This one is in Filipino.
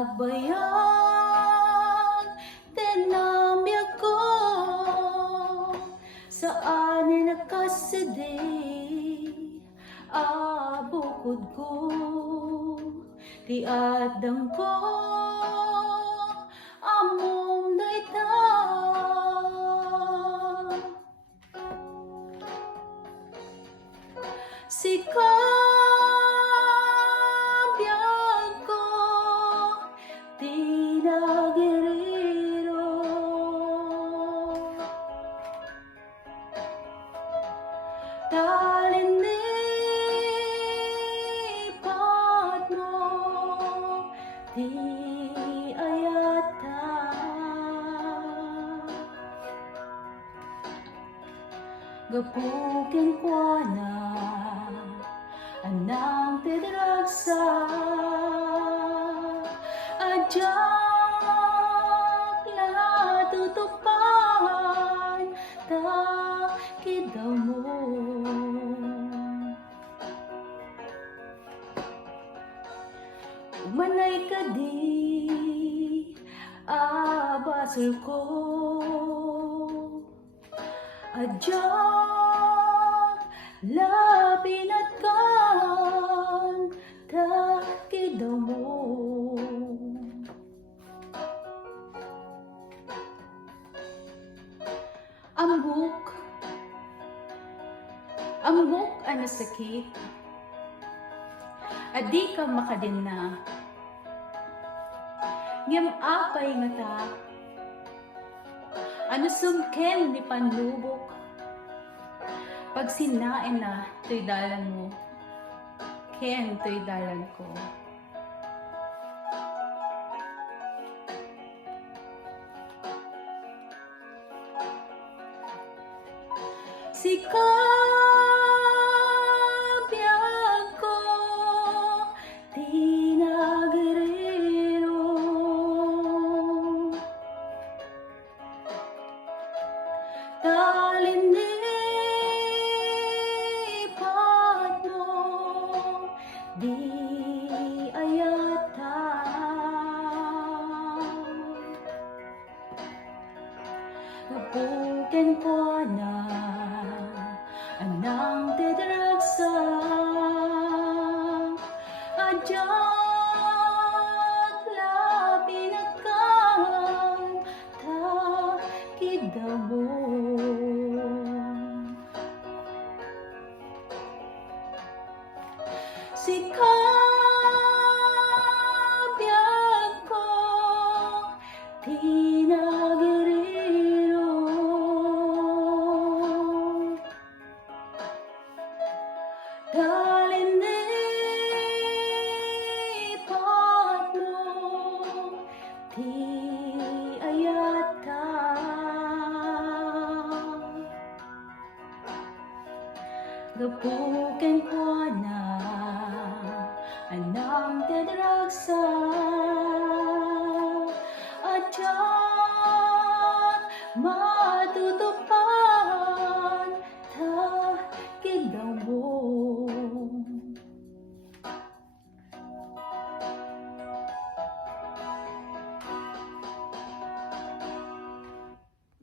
nagbayag, tinamyag ko, saan nakasidi, bukod ko, ti adang ko, amom dayta. Sikabyan ko, di nagiriro, talinipat mo, di ayata. Gapukin ko na anang tidragsa, adyak la tutupan, ta Kiddaw mo. Umanay ka di, basol ko, adyak lapinat kan, ta Kiddaw mo. Ambok ano sakit, adi ka makadin na, ngem apay nga ta, ano sumken ni panlubok, pag sinain na to'y dalan mo, ken to'y dalan ko. Sikabyan ko, di nagiriro, talinipat mo, di ayata. Gapukin ko na anang tidragsa, adyak lapinat kan, ta Kiddaw mo. Sikabyan ko, di nagiriro, talinipat mo, di ayata. Gapukin ko na anang tidragsa,